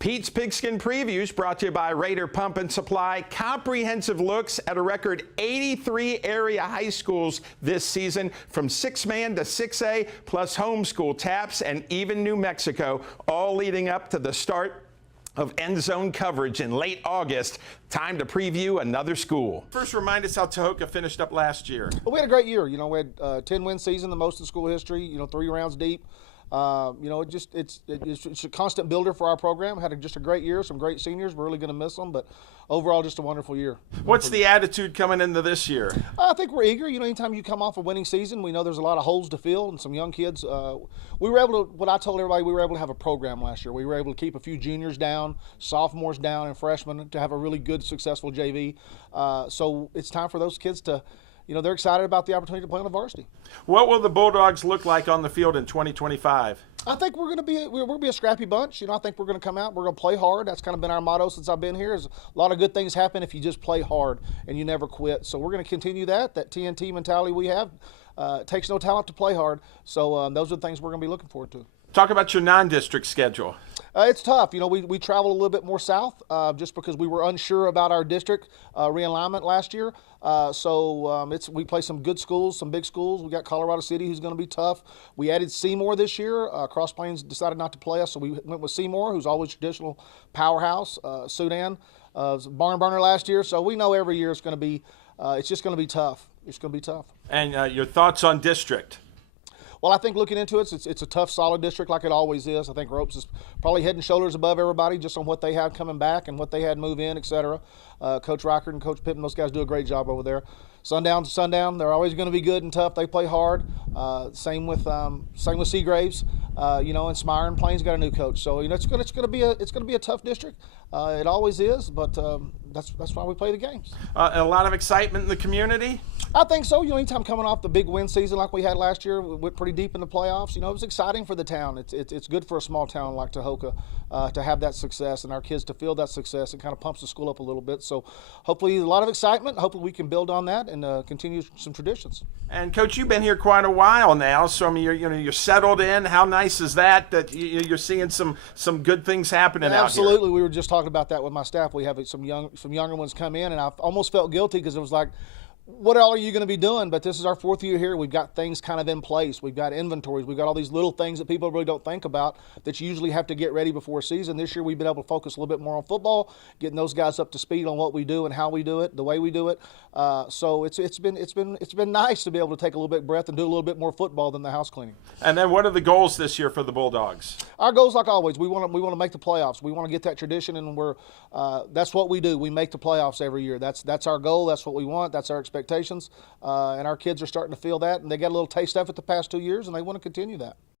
Pete's Pigskin Previews brought to you by Raider Pump and Supply. Comprehensive looks at a record 83 area high schools this season, from 6-man to 6A, plus homeschool taps, and even New Mexico, all leading up to the start of end zone coverage in late August. Time to preview another school. First, remind us how Tahoka finished up last year. Well, we had a great year. We had a 10-win season, the most in school history, 3 rounds deep. It's a constant builder for our program. Had just a great year, some great seniors. We're really going to miss them, but overall, just a wonderful year. What's the attitude coming into this year? I think we're eager. Anytime you come off a winning season, we know there's a lot of holes to fill and some young kids. We were able to, what I told everybody, we were able to have a program last year. We were able to keep a few juniors down, sophomores down, and freshmen to have a really good, successful JV. So it's time for those kids to, they're excited about the opportunity to play on the varsity. What will the Bulldogs look like on the field in 2025? I think we're going to be a scrappy bunch. I think we're going to come out. We're going to play hard. That's kind of been our motto since I've been here. Is a lot of good things happen if you just play hard and you never quit. So we're going to continue that TNT mentality we have. It takes no talent to play hard. So those are the things we're going to be looking forward to. Talk about your non-district schedule. It's tough. We traveled a little bit more south just because we were unsure about our district realignment last year. We play some good schools, some big schools. We got Colorado City, who's going to be tough. We added Seymour this year. Cross Plains decided not to play us, so we went with Seymour, who's always traditional powerhouse. Sudan was a barn burner last year, so we know every year it's going to be, it's just going to be tough. It's going to be tough. And your thoughts on district? Well, I think looking into it, it's a tough, solid district like it always is. I think Ropes is probably head and shoulders above everybody just on what they have coming back and what they had move in, et cetera. Coach Reichert and Coach Pittman, those guys do a great job over there. Sundown to sundown, they're always going to be good and tough. They play hard. Same with Seagraves. And Smyre and Plains got a new coach. So it's going to be a tough district. It always is, but that's why we play the games. A lot of excitement in the community. I think so. Anytime coming off the big win season like we had last year, we went pretty deep in the playoffs. It was exciting for the town. It's good for a small town like Tahoka to have that success and our kids to feel that success. It kind of pumps the school up a little bit. So hopefully a lot of excitement. Hopefully we can build on that and continue some traditions. And Coach, you've been here quite a while now, so I mean you're settled in. How nice is that you're seeing some good things happening out here? Absolutely. We were just talking about that with my staff. We have some younger ones come in, and I almost felt guilty because it was like, what all are you going to be doing? But this is our 4th year here. We've got things kind of in place. We've got inventories. We've got all these little things that people really don't think about that you usually have to get ready before a season. This year we've been able to focus a little bit more on football, getting those guys up to speed on what we do and how we do it, the way we do it. So it's been nice to be able to take a little bit of breath and do a little bit more football than the house cleaning. And then what are the goals this year for the Bulldogs? Our goals, like always, we want to make the playoffs. We want to get that tradition, and that's what we do. We make the playoffs every year. That's our goal. That's what we want. That's our expectations. And our kids are starting to feel that, and they got a little taste of it the past 2 years, and they want to continue that.